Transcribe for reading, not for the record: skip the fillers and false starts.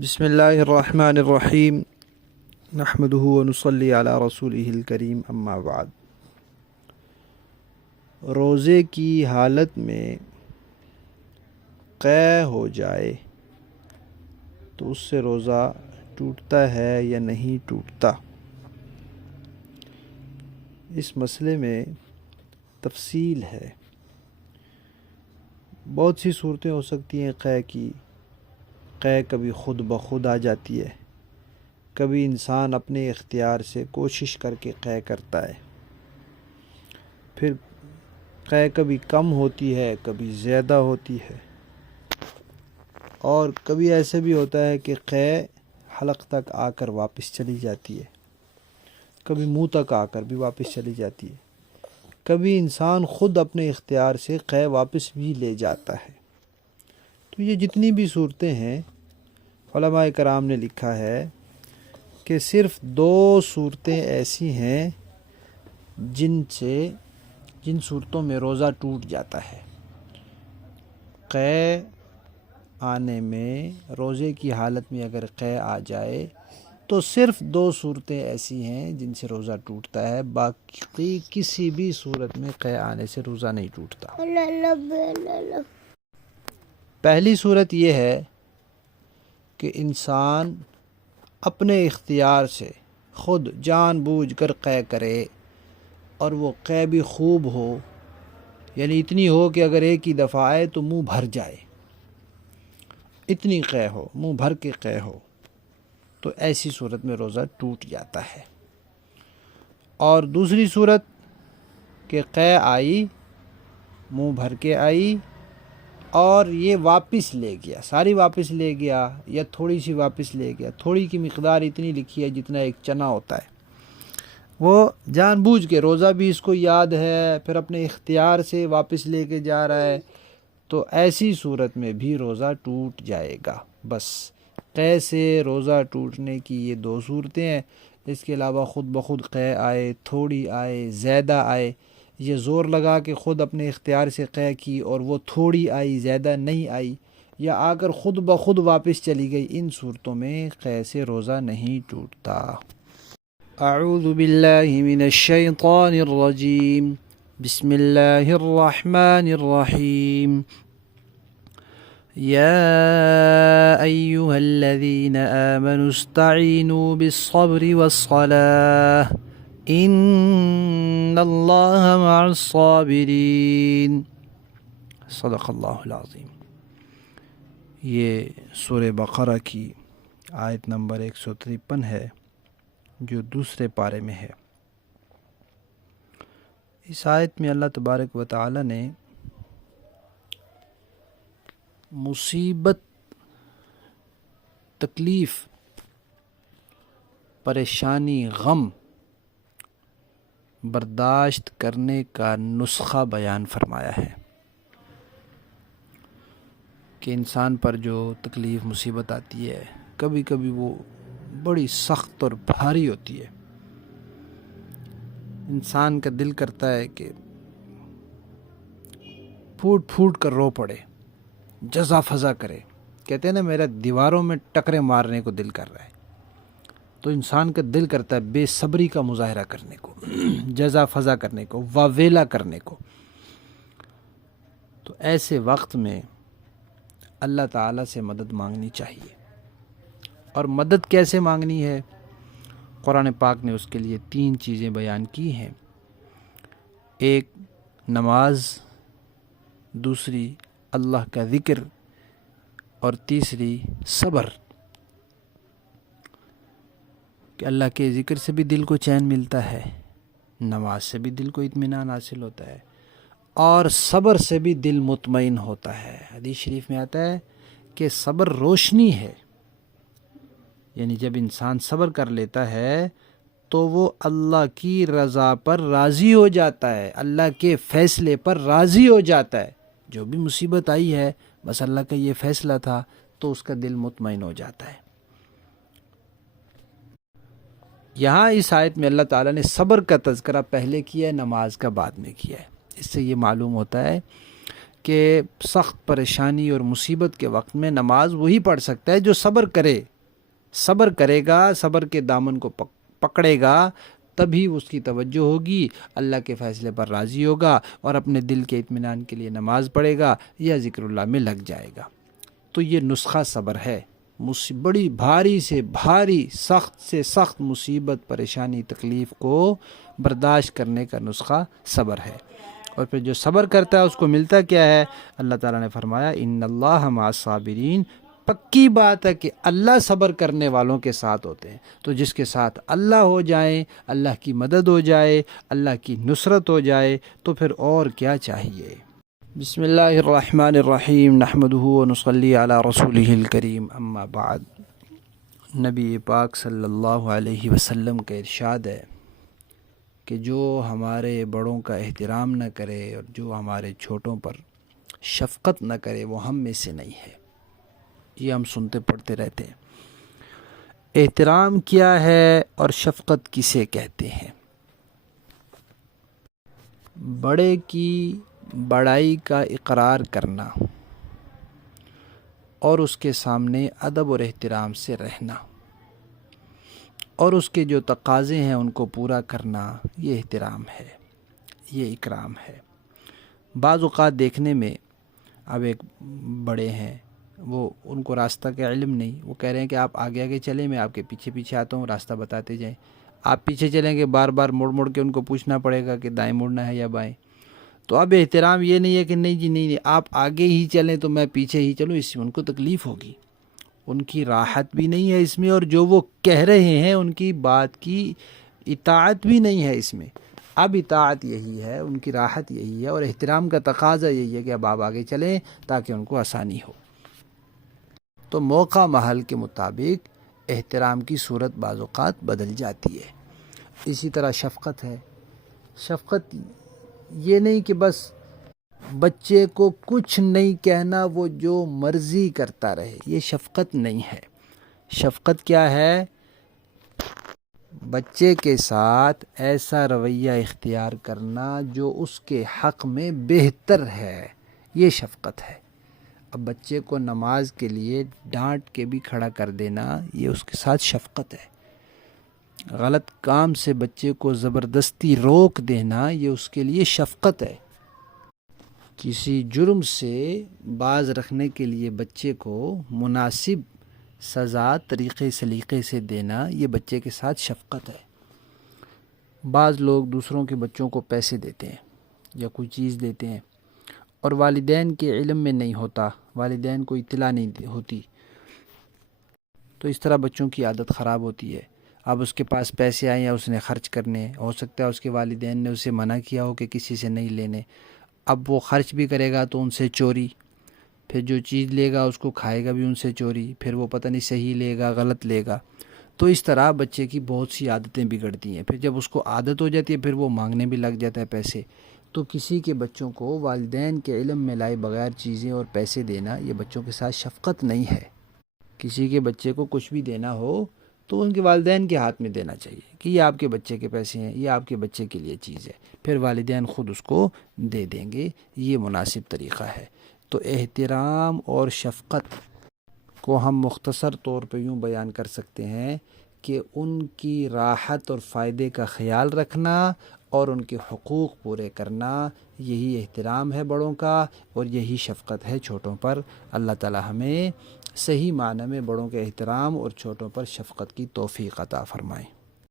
بسم اللہ الرحمن الرحیم نحمدہ ونصلی علی رسولہ الکریم اما بعد۔ روزے کی حالت میں قے ہو جائے تو اس سے روزہ ٹوٹتا ہے یا نہیں ٹوٹتا؟ اس مسئلے میں تفصیل ہے۔ بہت سی صورتیں ہو سکتی ہیں قے کی۔ قے کبھی خود بخود آ جاتی ہے، کبھی انسان اپنے اختیار سے کوشش کر کے قے کرتا ہے، پھر قے کبھی کم ہوتی ہے کبھی زیادہ ہوتی ہے، اور کبھی ایسے بھی ہوتا ہے کہ قے حلق تک آ کر واپس چلی جاتی ہے، کبھی منہ تک آ کر بھی واپس چلی جاتی ہے، کبھی انسان خود اپنے اختیار سے قے واپس بھی لے جاتا ہے۔ تو یہ جتنی بھی صورتیں ہیں، علماء کرام نے لکھا ہے کہ صرف دو صورتیں ایسی ہیں جن صورتوں میں روزہ ٹوٹ جاتا ہے۔ قے آنے میں، روزے کی حالت میں اگر قے آ جائے تو صرف دو صورتیں ایسی ہیں جن سے روزہ ٹوٹتا ہے، باقی کسی بھی صورت میں قے آنے سے روزہ نہیں ٹوٹتا۔ پہلی صورت یہ ہے کہ انسان اپنے اختیار سے خود جان بوجھ کر قے کرے، اور وہ قے بھی خوب ہو، یعنی اتنی ہو کہ اگر ایک ہی دفعہ آئے تو منہ بھر جائے، اتنی قے ہو، منہ بھر کے قے ہو، تو ایسی صورت میں روزہ ٹوٹ جاتا ہے۔ اور دوسری صورت کہ قے آئی، منہ بھر کے آئی، اور یہ واپس لے گیا، ساری واپس لے گیا یا تھوڑی سی واپس لے گیا، تھوڑی کی مقدار اتنی لکھی ہے جتنا ایک چنا ہوتا ہے، وہ جان بوجھ کے، روزہ بھی اس کو یاد ہے، پھر اپنے اختیار سے واپس لے کے جا رہا ہے، تو ایسی صورت میں بھی روزہ ٹوٹ جائے گا۔ بس قے سے روزہ ٹوٹنے کی یہ دو صورتیں ہیں۔ اس کے علاوہ خود بخود قے آئے، تھوڑی آئے، زیادہ آئے، یہ زور لگا کے خود اپنے اختیار سے قے کی اور وہ تھوڑی آئی، زیادہ نہیں آئی، یا آ کر خود بخود واپس چلی گئی، ان صورتوں میں قے سے روزہ نہیں ٹوٹتا۔ اعوذ باللہ من الشیطان الرجیم، بسم اللہ الرحمن الرحیم۔ یا ایہا الذین آمنوا استعینوا بالصبر والصلاة ان اللہ مع الصابرین۔ صدق اللہ العظیم۔ یہ سورہ بقرہ کی آیت نمبر 153 ہے، جو دوسرے پارے میں ہے۔ اس آیت میں اللہ تبارک و تعالی نے مصیبت، تکلیف، پریشانی، غم برداشت کرنے کا نسخہ بیان فرمایا ہے کہ انسان پر جو تکلیف، مصیبت آتی ہے، کبھی کبھی وہ بڑی سخت اور بھاری ہوتی ہے۔ انسان کا دل کرتا ہے کہ پھوٹ پھوٹ کر رو پڑے، جزا فضا کرے۔ کہتے ہیں نا، میرا دیواروں میں ٹکرے مارنے کو دل کر رہا ہے۔ تو انسان کا دل کرتا ہے بے صبری کا مظاہرہ کرنے کو، جزا فضا کرنے کو، واویلا کرنے کو۔ تو ایسے وقت میں اللہ تعالیٰ سے مدد مانگنی چاہیے۔ اور مدد کیسے مانگنی ہے؟ قرآن پاک نے اس کے لیے 3 چیزیں بیان کی ہیں۔ ایک نماز، دوسری اللہ کا ذکر، اور تیسری صبر، کہ اللہ کے ذکر سے بھی دل کو چین ملتا ہے، نماز سے بھی دل کو اطمینان حاصل ہوتا ہے، اور صبر سے بھی دل مطمئن ہوتا ہے۔ حدیث شریف میں آتا ہے کہ صبر روشنی ہے، یعنی جب انسان صبر کر لیتا ہے تو وہ اللہ کی رضا پر راضی ہو جاتا ہے، اللہ کے فیصلے پر راضی ہو جاتا ہے۔ جو بھی مصیبت آئی ہے، بس اللہ کا یہ فیصلہ تھا، تو اس کا دل مطمئن ہو جاتا ہے۔ یہاں اس آیت میں اللہ تعالیٰ نے صبر کا تذکرہ پہلے کیا ہے، نماز کا بعد میں کیا ہے۔ اس سے یہ معلوم ہوتا ہے کہ سخت پریشانی اور مصیبت کے وقت میں نماز وہی پڑھ سکتا ہے جو صبر کرے، صبر کرے گا، صبر کے دامن کو پکڑے گا، تبھی اس کی توجہ ہوگی، اللہ کے فیصلے پر راضی ہوگا اور اپنے دل کے اطمینان کے لیے نماز پڑھے گا یا ذکر اللہ میں لگ جائے گا۔ تو یہ نسخہ صبر ہے، بڑی بھاری سے بھاری، سخت سے سخت مصیبت، پریشانی، تکلیف کو برداشت کرنے کا نسخہ صبر ہے۔ اور پھر جو صبر کرتا ہے اس کو ملتا کیا ہے؟ اللہ تعالیٰ نے فرمایا ان اللہ مع الصابرین، پکی بات ہے کہ اللہ صبر کرنے والوں کے ساتھ ہوتے ہیں۔ تو جس کے ساتھ اللہ ہو جائے، اللہ کی مدد ہو جائے، اللہ کی نصرت ہو جائے، تو پھر اور کیا چاہیے؟ بسم اللہ الرحمن الرحیم، نحمدہ ونصلی علی رسولہ الکریم، اما بعد۔ نبی پاک صلی اللہ علیہ وسلم کا ارشاد ہے کہ جو ہمارے بڑوں کا احترام نہ کرے اور جو ہمارے چھوٹوں پر شفقت نہ کرے وہ ہم میں سے نہیں ہے۔ یہ ہم سنتے پڑھتے رہتے ہیں۔ احترام کیا ہے اور شفقت کسے کہتے ہیں؟ بڑے کی بڑائی کا اقرار کرنا اور اس کے سامنے ادب اور احترام سے رہنا اور اس کے جو تقاضے ہیں ان کو پورا کرنا، یہ احترام ہے، یہ اکرام ہے۔ بعض اوقات دیکھنے میں اب ایک بڑے ہیں، وہ ان کو راستہ کا علم نہیں، وہ کہہ رہے ہیں کہ آپ آگے آگے چلیں، میں آپ کے پیچھے پیچھے آتا ہوں، راستہ بتاتے جائیں۔ آپ پیچھے چلیں گے، بار بار مڑ مڑ کے ان کو پوچھنا پڑے گا کہ دائیں مڑنا ہے یا بائیں۔ تو اب احترام یہ نہیں ہے کہ نہیں جی نہیں، آپ آگے ہی چلیں تو میں پیچھے ہی چلوں، اس سے ان کو تکلیف ہوگی، ان کی راحت بھی نہیں ہے اس میں، اور جو وہ کہہ رہے ہیں ان کی بات کی اطاعت بھی نہیں ہے اس میں۔ اب اطاعت یہی ہے، ان کی راحت یہی ہے، اور احترام کا تقاضا یہی ہے کہ اب آپ آگے چلیں تاکہ ان کو آسانی ہو۔ تو موقع محل کے مطابق احترام کی صورت بعض اوقات بدل جاتی ہے۔ اسی طرح شفقت ہے۔ شفقت یہ نہیں کہ بس بچے کو کچھ نہیں کہنا، وہ جو مرضی کرتا رہے، یہ شفقت نہیں ہے۔ شفقت کیا ہے؟ بچے کے ساتھ ایسا رویہ اختیار کرنا جو اس کے حق میں بہتر ہے، یہ شفقت ہے۔ اب بچے کو نماز کے لیے ڈانٹ کے بھی کھڑا کر دینا، یہ اس کے ساتھ شفقت ہے۔ غلط کام سے بچے کو زبردستی روک دینا، یہ اس کے لیے شفقت ہے۔ کسی جرم سے باز رکھنے کے لیے بچے کو مناسب سزا طریقے سلیقے سے دینا، یہ بچے کے ساتھ شفقت ہے۔ بعض لوگ دوسروں کے بچوں کو پیسے دیتے ہیں یا کوئی چیز دیتے ہیں اور والدین کے علم میں نہیں ہوتا، والدین کو اطلاع نہیں ہوتی، تو اس طرح بچوں کی عادت خراب ہوتی ہے۔ اب اس کے پاس پیسے آئے یا اس نے خرچ کرنے، ہو سکتا ہے اس کے والدین نے اسے منع کیا ہو کہ کسی سے نہیں لینے، اب وہ خرچ بھی کرے گا تو ان سے چوری، پھر جو چیز لے گا اس کو کھائے گا بھی ان سے چوری، پھر وہ پتہ نہیں صحیح لے گا غلط لے گا۔ تو اس طرح بچے کی بہت سی عادتیں بگڑتی ہیں، پھر جب اس کو عادت ہو جاتی ہے پھر وہ مانگنے بھی لگ جاتا ہے پیسے۔ تو کسی کے بچوں کو والدین کے علم میں لائے بغیر چیزیں اور پیسے دینا، یہ بچوں کے ساتھ شفقت نہیں ہے۔ کسی کے بچے کو کچھ بھی دینا ہو تو ان کے والدین کے ہاتھ میں دینا چاہیے کہ یہ آپ کے بچے کے پیسے ہیں، یہ آپ کے بچے کے لیے چیز ہے، پھر والدین خود اس کو دے دیں گے، یہ مناسب طریقہ ہے۔ تو احترام اور شفقت کو ہم مختصر طور پہ یوں بیان کر سکتے ہیں کہ ان کی راحت اور فائدے کا خیال رکھنا اور ان کے حقوق پورے کرنا، یہی احترام ہے بڑوں کا اور یہی شفقت ہے چھوٹوں پر۔ اللہ تعالی ہمیں صحیح معنی میں بڑوں کے احترام اور چھوٹوں پر شفقت کی توفیق عطا فرمائے۔